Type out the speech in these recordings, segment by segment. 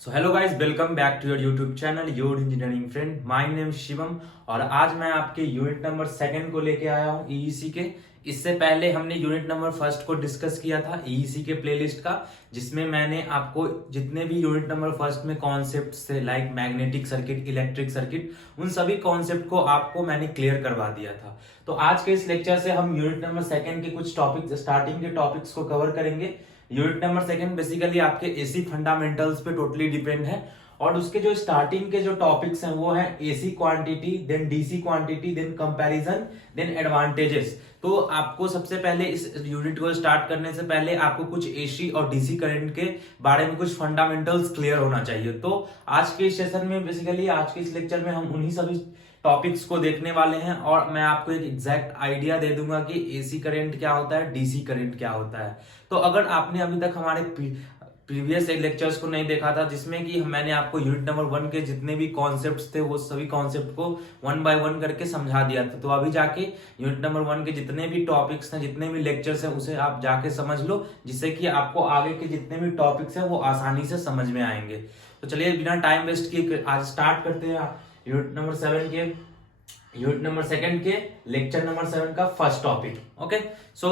So hello guys, welcome back to your YouTube channel your engineering friend. My name Shivam और आज मैं आपके unit number second को लेके आया हूँ ईईसी के। इससे पहले हमने यूनिट नंबर फर्स्ट को डिस्कस किया था ईईसी के प्लेलिस्ट का, जिसमें मैंने आपको जितने भी यूनिट नंबर फर्स्ट में कॉन्सेप्ट थे like magnetic circuit, electric circuit, उन सभी कॉन्सेप्ट को आपको मैंने क्लियर करवा दिया था। तो आज के इस लेक्चर से हम यूनिट नंबर सेकंड के कुछ टॉपिक, स्टार्टिंग के टॉपिक्स को कवर करेंगे। यूनिट नंबर सेकंड बेसिकली आपके एसी फंडामेंटल्स पे टोटली डिपेंड है और उसके जो स्टार्टिंग के जो टॉपिक्स हैं वो है AC quantity, then DC quantity, then comparison, then advantages. तो आपको सबसे पहले इस यूनिट को स्टार्ट करने से पहले आपको कुछ एसी और डीसी करंट के बारे में कुछ फंडामेंटल्स क्लियर होना चाहिए। तो आज के सेशन में बेसिकली आज के इस लेक्चर में हम उन्हीं सभी टॉपिक्स को देखने वाले हैं और मैं आपको एक एग्जैक्ट आइडिया दे दूंगा कि एसी करंट क्या होता है, डीसी करंट क्या होता है। तो अगर आपने अभी तक हमारे प्रीवियस लेक्चर्स को नहीं देखा था, जिसमें कि मैंने आपको यूनिट नंबर 1 के जितने भी कॉन्सेप्ट्स थे वो सभी कॉन्सेप्ट को 1 बाय 1 करके समझा दिया था, तो अभी जाके यूनिट नंबर 1 के जितने भी टॉपिक्स हैं, जितने भी लेक्चर्स हैं, उसे आप जाके समझ लो, जिससे कि आपको आगे के जितने भी टॉपिक्स हैं वो आसानी से समझ में आएंगे। तो चलिए बिना टाइम वेस्ट किए आज स्टार्ट करते हैं यूनिट नंबर 7 के यूनिट नंबर सेकंड के लेक्चर नंबर 7 का फर्स्ट टॉपिक। ओके, सो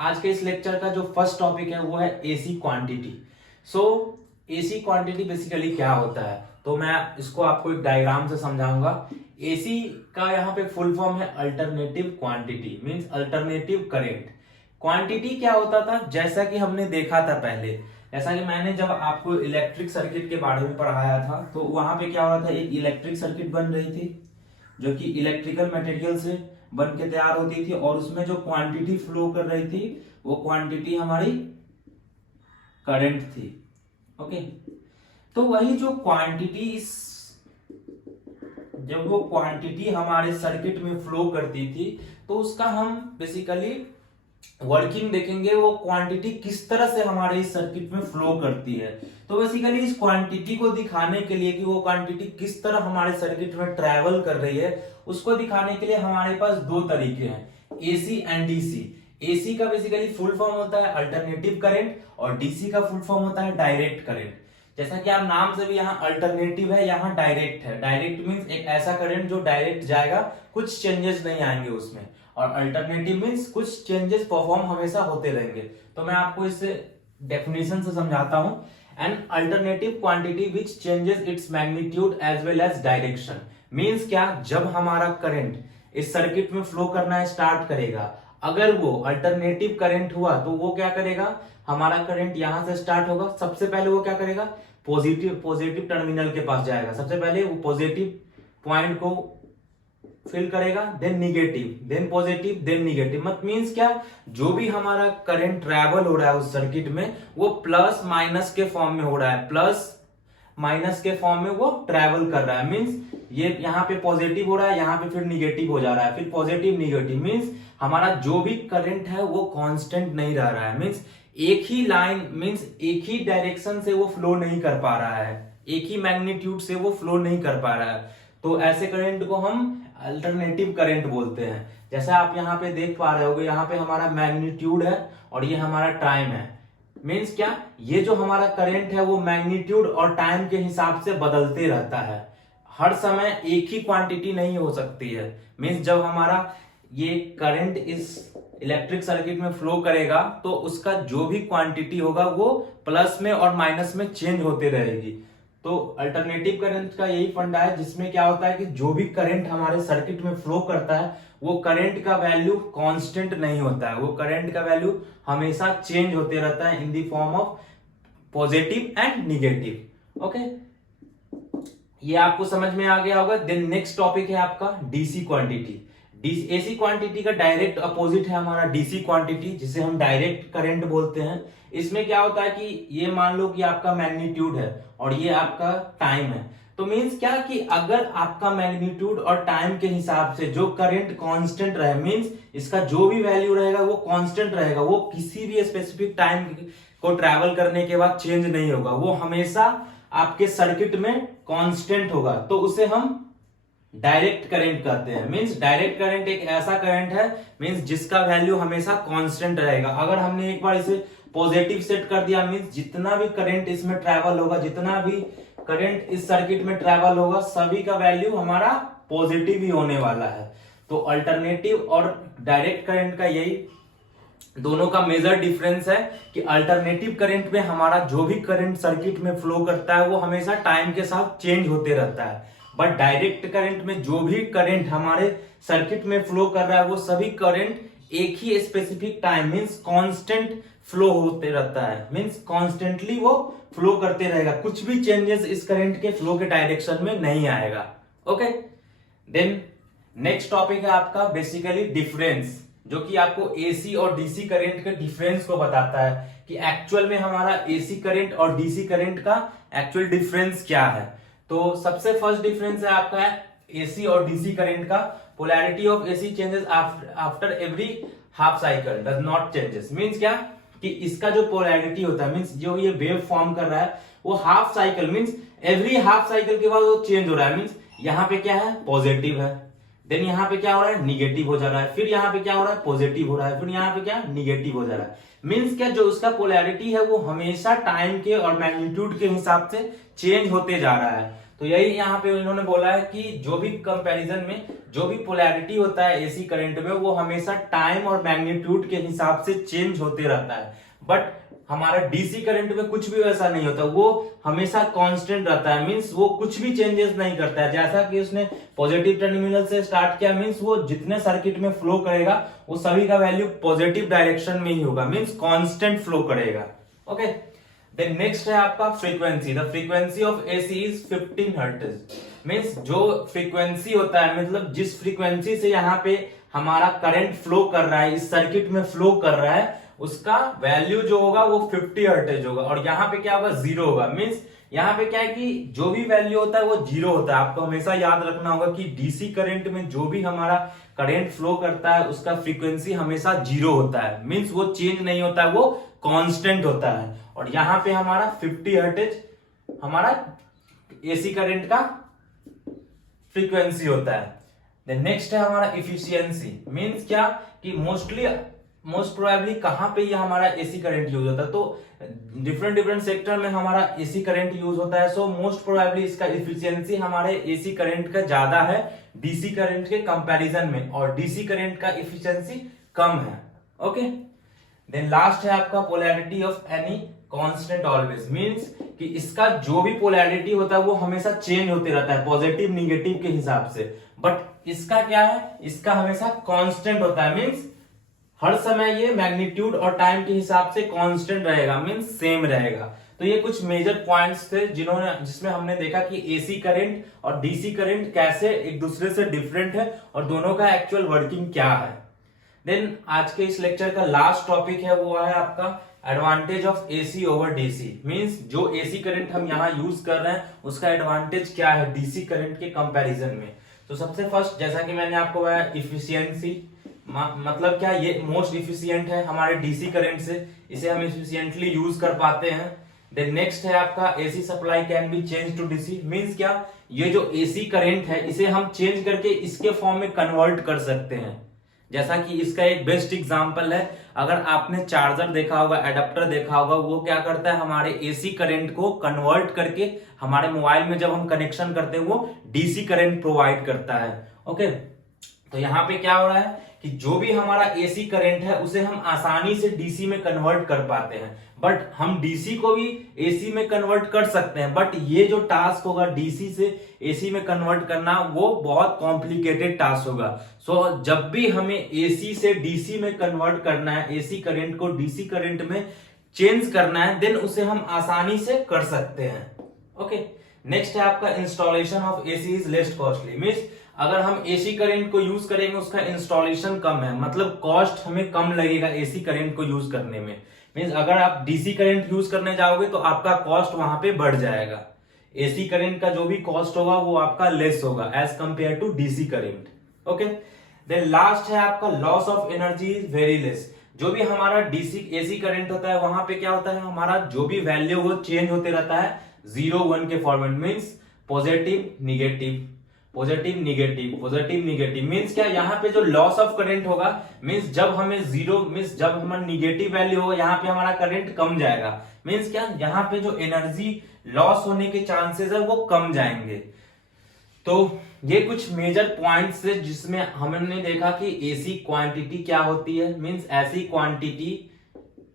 आज के इस लेक्चर का जो फर्स्ट टॉपिक है वो है एसी क्वांटिटी। सो एसी क्वांटिटी बेसिकली क्या होता है, तो मैं इसको आपको एक डायग्राम से समझाऊंगा। एसी का यहाँ पे फुल फॉर्म है alternative quantity, means alternative current. Quantity क्या होता था, जैसा कि हमने देखा था पहले, जैसा कि मैंने जब आपको इलेक्ट्रिक सर्किट के बारे में पढ़ाया था, तो वहां पे क्या हो रहा था, एक इलेक्ट्रिक सर्किट बन रही थी जो कि इलेक्ट्रिकल मटेरियल से बन के तैयार होती थी और उसमें जो क्वांटिटी फ्लो कर रही थी वो क्वांटिटी हमारी करंट थी। ओके, तो वही जो क्वांटिटी जब वो क्वांटिटी हमारे सर्किट में फ्लो करती थी तो उसका हम बेसिकली वर्किंग देखेंगे, वो क्वांटिटी किस तरह से हमारे इस सर्किट में फ्लो करती है। तो बेसिकली इस क्वांटिटी को दिखाने के लिए कि वो क्वांटिटी किस तरह हमारे सर्किट में ट्रैवल कर रही है, उसको दिखाने के लिए हमारे पास दो तरीके हैं, एसी एंड डीसी। एसी का बेसिकली फुल फॉर्म होता है अल्टरनेटिव करंट और डीसी का फुल फॉर्म होता है डायरेक्ट करंट। जैसा कि आप नाम से भी यहाँ अल्टरनेटिव है, यहाँ डायरेक्ट है। डायरेक्ट मींस एक ऐसा करंट जो डायरेक्ट जाएगा, कुछ चेंजेस नहीं आएंगे उसमें, और अल्टरनेटिव मींस कुछ चेंजेस परफॉर्म हमेशा होते रहेंगे। तो मैं आपको इससे डेफिनेशन से समझाता हूं। An alternative quantity which changes its magnitude as well as direction. Means क्या, जब हमारा करंट इस सर्किट में फ्लो करना स्टार्ट करेगा, अगर वो अल्टरनेटिव करंट हुआ तो वो क्या करेगा, हमारा करंट यहां से स्टार्ट होगा। सबसे पहले वो क्या करेगा, पॉजिटिव टर्मिनल के पास जाएगा, सबसे पहले वो पॉजिटिव पॉइंट को फिल करेगा, then negative, then positive, then negative. मत मींस क्या, जो भी हमारा करंट ट्रैवल हो रहा है उस सर्किट में वो प्लस माइनस के फॉर्म में हो रहा है, प्लस माइनस के फॉर्म में वो ट्रैवल कर रहा है। मींस ये यहाँ पे पॉजिटिव हो रहा है, यहाँ पे फिर निगेटिव हो जा रहा है, फिर पॉजिटिव निगेटिव। मींस हमारा जो भी करंट है वो कांस्टेंट नहीं रह रहा है, मींस एक ही लाइन, मींस एक ही डायरेक्शन से वो फ्लो नहीं कर पा रहा है, एक ही मैग्नीट्यूड से वो फ्लो नहीं कर पा रहा है। तो ऐसे करंट को हम अल्टरनेटिव करंट बोलते हैं। जैसा आप यहाँ पे देख पा रहे होगे, यहाँ पे हमारा मैग्नीट्यूड है और ये हमारा टाइम है। मींस क्या, ये जो हमारा करंट है वो मैग्नीट्यूड और टाइम के हिसाब से बदलते रहता है, हर समय एक ही क्वांटिटी नहीं हो सकती है। मींस जब हमारा ये करंट इस इलेक्ट्रिक सर्किट में फ्लो करेगा तो उसका जो भी क्वांटिटी होगा वो प्लस में और माइनस में चेंज होते रहेगी। तो अल्टरनेटिव करंट का यही फंडा है, जिसमें क्या होता है कि जो भी करंट हमारे सर्किट में फ्लो करता है वो करंट का वैल्यू कांस्टेंट नहीं होता है, वो करंट का वैल्यू हमेशा चेंज होते रहता है in the form of positive and negative. Okay, ये आपको समझ में आ गया होगा। देन नेक्स्ट टॉपिक है आपका डीसी क्वांटिटी। एसी क्वांटिटी का डायरेक्ट अपोजिट है हमारा डीसी क्वांटिटी, जिसे हम डायरेक्ट करंट बोलते हैं। इसमें क्या होता है कि ये मान लो कि आपका मैग्नीट्यूड है और ये आपका टाइम है, तो मींस क्या कि अगर आपका मैग्नीट्यूड और टाइम के हिसाब से जो करंट कांस्टेंट रहे, मींस इसका जो भी वैल्यू रहेगा वो कांस्टेंट रहेगा, वो किसी भी स्पेसिफिक टाइम को ट्रैवल करने के बाद चेंज नहीं होगा, वो हमेशा आपके सर्किट में कांस्टेंट होगा, तो उसे हम डायरेक्ट करंट कहते हैं। मींस डायरेक्ट करंट एक ऐसा करंट है मींस जिसका वैल्यू हमेशा कांस्टेंट रहेगा। अगर हमने एक बार इसे पॉजिटिव सेट कर दिया, मींस जितना भी करंट इसमें ट्रैवल होगा, जितना भी करंट इस सर्किट में ट्रेवल होगा सभी का वैल्यू हमारा पॉजिटिव ही होने वाला है। तो अल्टरनेटिव और डायरेक्ट करंट का यही दोनों का मेजर डिफरेंस है कि अल्टरनेटिव करंट में हमारा जो भी करंट सर्किट में फ्लो करता है वो हमेशा टाइम के साथ चेंज होते रहता है, बट डायरेक्ट करंट में जो भी करंट हमारे सर्किट में फ्लो कर रहा है वो सभी करंट एक ही specific time means constant flow होते रहता है, मींस कॉन्स्टेंटली वो फ्लो करते रहेगा, कुछ भी चेंजेस इस करंट के फ्लो के डायरेक्शन में नहीं आएगा। ओके, देन नेक्स्ट टॉपिक है आपका बेसिकली डिफरेंस, जो कि आपको एसी और डीसी करंट के डिफरेंस को बताता है कि एक्चुअल में हमारा एसी करंट और डीसी करंट का एक्चुअल डिफरेंस क्या है। तो सबसे फर्स्ट डिफरेंस है आपका एसी और डीसी करंट का, polarity of AC changes after every half cycle does not changes. Means क्या कि इसका जो पोलैरिटी होता है मींस जो ये वेव फॉर्म कर रहा है वो half cycle means every half cycle के बाद वो चेंज हो रहा है। मींस यहाँ पे क्या है पॉजिटिव है, देन यहाँ पे क्या हो रहा है निगेटिव हो जा रहा है, फिर यहाँ पे क्या हो रहा है पॉजिटिव हो रहा है, फिर यहाँ पे क्या निगेटिव हो जा रहा है। मींस क्या जो उसका पोलैरिटी है वो हमेशा टाइम के और मैग्नीट्यूड के हिसाब से चेंज होते जा रहा है। तो यही यहाँ पे इन्होंने बोला है कि जो भी कंपैरिजन में जो भी पोलैरिटी होता है एसी करंट में वो हमेशा टाइम और मैग्नीट्यूड के हिसाब से चेंज होते रहता है, बट हमारा डीसी करंट में कुछ भी वैसा नहीं होता, वो हमेशा कांस्टेंट रहता है। मींस वो कुछ भी चेंजेस नहीं करता है, जैसा कि उसने पॉजिटिव टर्मिनल से स्टार्ट किया मींस वो जितने सर्किट में फ्लो करेगा वो सभी का वैल्यू पॉजिटिव डायरेक्शन में ही होगा, मींस कांस्टेंट फ्लो करेगा। ओके, देन नेक्स्ट है आपका frequency. The frequency of AC is 15 hertz. Means जो फ्रीक्वेंसी होता है मतलब जिस फ्रीक्वेंसी से यहाँ पे हमारा करंट फ्लो कर रहा है इस सर्किट में फ्लो कर रहा है उसका वैल्यू जो होगा वो 50 हर्ट्ज होगा, और यहाँ पे क्या होगा जीरो होगा। मींस यहाँ पे क्या है कि जो भी वैल्यू होता है वो जीरो होता है। आपको हमेशा याद रखना होगा कि डीसी करंट में जो भी हमारा करंट फ्लो करता है उसका फ्रीक्वेंसी हमेशा जीरो होता है, मींस वो चेंज नहीं होता है, वो कांस्टेंट होता है। और यहाँ पे हमारा 50 हर्ट्ज हमारा एसी करंट का फ्रीक्वेंसी होता है। देन नेक्स्ट है हमारा इफिशियंसी। मींस क्या कि मोस्ट प्रोबेबली कहां पे ये हमारा एसी करंट यूज होता है, तो डिफरेंट सेक्टर में हमारा एसी करंट यूज होता है। सो मोस्ट प्रोबेबली इसका इफिशियंसी हमारे एसी करंट का ज्यादा है डीसी करंट के कंपैरिजन में, और डीसी करंट का इफिशियंसी कम है। ओके, देन लास्ट है आपका polarity of any constant always. Means कि इसका जो भी पोलैरिटी होता है वो हमेशा चेंज होते रहता है पॉजिटिव निगेटिव के हिसाब से, बट इसका क्या है इसका हमेशा कांस्टेंट होता है। मींस हर समय ये मैग्नीट्यूड और टाइम के हिसाब से कांस्टेंट रहेगा, मींस सेम रहेगा। तो ये कुछ मेजर पॉइंट्स थे जिसमें हमने देखा कि एसी करंट और डीसी करंट कैसे एक दूसरे से डिफरेंट है और दोनों का एक्चुअल वर्किंग क्या है। देन आज के इस लेक्चर का लास्ट टॉपिक है वो है आपका advantage of AC over DC. Means जो एसी करंट हम यहाँ यूज कर रहे हैं उसका एडवांटेज क्या है डीसी करंट के कंपैरिजन में। तो सबसे फर्स्ट जैसा कि मैंने आपको बताया इफिशियंसी, मतलब क्या ये मोस्ट इफिशियंट है हमारे डीसी करंट से, इसे हम इफिशियंटली यूज कर पाते हैं। देन नेक्स्ट है आपका AC supply can be change to DC. Means क्या ये जो एसी करंट है इसे हम चेंज करके इसके फॉर्म में कन्वर्ट कर सकते हैं। जैसा कि इसका एक बेस्ट एग्जांपल है, अगर आपने चार्जर देखा होगा एडाप्टर देखा होगा, वो क्या करता है हमारे एसी करंट को कन्वर्ट करके हमारे मोबाइल में जब हम कनेक्शन करते हैं वो डीसी करंट प्रोवाइड करता है। ओके, तो यहाँ पे क्या हो रहा है कि जो भी हमारा एसी करंट है उसे हम आसानी से डीसी में कन्वर्ट कर पाते हैं, बट हम डीसी को भी एसी में कन्वर्ट कर सकते हैं, बट ये जो टास्क होगा डीसी से एसी में कन्वर्ट करना वो बहुत कॉम्प्लिकेटेड टास्क होगा। सो जब भी हमें एसी से डीसी में कन्वर्ट करना है, एसी करंट को डीसी करंट में चेंज करना है, देन उसे हम आसानी से कर सकते हैं। ओके, नेक्स्ट है आपका installation of AC is less costly. Means अगर हम एसी करंट को यूज करेंगे उसका इंस्टॉलेशन कम है, मतलब कॉस्ट हमें कम लगेगा एसी करंट को यूज करने में। मींस अगर आप डीसी करंट यूज करने जाओगे तो आपका कॉस्ट वहां पे बढ़ जाएगा, एसी करंट का जो भी कॉस्ट होगा वो आपका लेस होगा as compare to DC current. Okay, then last है आपका loss of energy is very less. जो भी हमारा डीसी एसी करंट होता है वहां पे क्या होता है हमारा जो भी वैल्यू वो चेंज होते रहता है 0 1 के format. Means positive negative positive negative positive negative. Means क्या यहाँ पे जो लॉस ऑफ करंट होगा मींस जब हमें जीरो मींस जब हमारा निगेटिव वैल्यू होगा यहाँ पे हमारा करंट कम जाएगा। मींस क्या यहाँ पे जो एनर्जी लॉस होने के चांसेस है वो कम जाएंगे। तो ये कुछ मेजर पॉइंट्स है जिसमें हमने देखा कि एसी क्वांटिटी क्या होती है, मींस ऐसी क्वांटिटी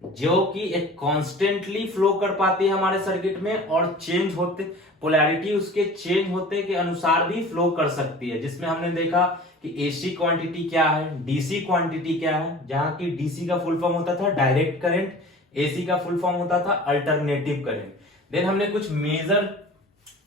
जो कि एक कांस्टेंटली फ्लो कर पाती है हमारे सर्किट में और चेंज होते पोलैरिटी उसके चेंज होते के अनुसार भी फ्लो कर सकती है। जिसमें हमने देखा कि एसी क्वांटिटी क्या है, डीसी क्वांटिटी क्या है, जहां की डीसी का फुल फॉर्म होता था डायरेक्ट करंट, एसी का फुल फॉर्म होता था अल्टरनेटिव करंट। देन हमने कुछ मेजर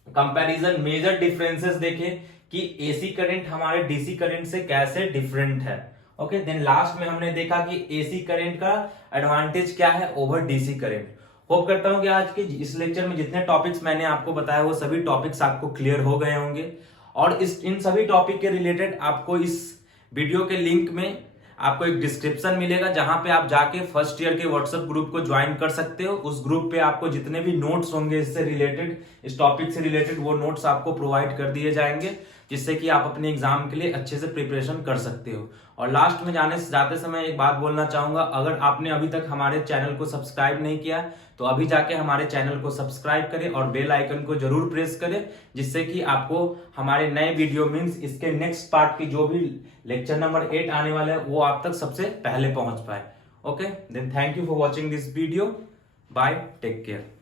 कंपैरिजन, मेजर डिफरेंसेस देखे कि एसी करंट हमारे डीसी करंट से कैसे डिफरेंट है। ओके, देन लास्ट में हमने देखा कि एसी करंट का एडवांटेज क्या है ओवर डीसी करंट। होप करता हूं कि आज के इस लेक्चर में जितने टॉपिक्स मैंने आपको बताया वो सभी टॉपिक्स आपको क्लियर हो गए होंगे और इन सभी टॉपिक के रिलेटेड आपको इस वीडियो के लिंक में आपको एक डिस्क्रिप्शन मिलेगा जहां पे आप जाके फर्स्ट ईयर के व्हाट्सएप ग्रुप को ज्वाइन कर सकते हो। उस ग्रुप पे आपको जितने भी नोट्स होंगे इससे रिलेटेड, इस टॉपिक से रिलेटेड, वो नोट्स आपको प्रोवाइड कर दिए जाएंगे जिससे कि आप अपने एग्जाम के लिए अच्छे से प्रिपरेशन कर सकते हो। और लास्ट में जाते समय एक बात बोलना चाहूंगा, अगर आपने अभी तक हमारे चैनल को सब्सक्राइब नहीं किया तो अभी जाके हमारे चैनल को सब्सक्राइब करें और बेल आइकन को जरूर प्रेस करें जिससे कि आपको हमारे नए वीडियो मींस इसके नेक्स्ट पार्ट की जो भी लेक्चर नंबर 8 आने वाला है वो आप तक सबसे पहले पहुंच पाए। Okay, then thank you for watching this video. Bye, take care.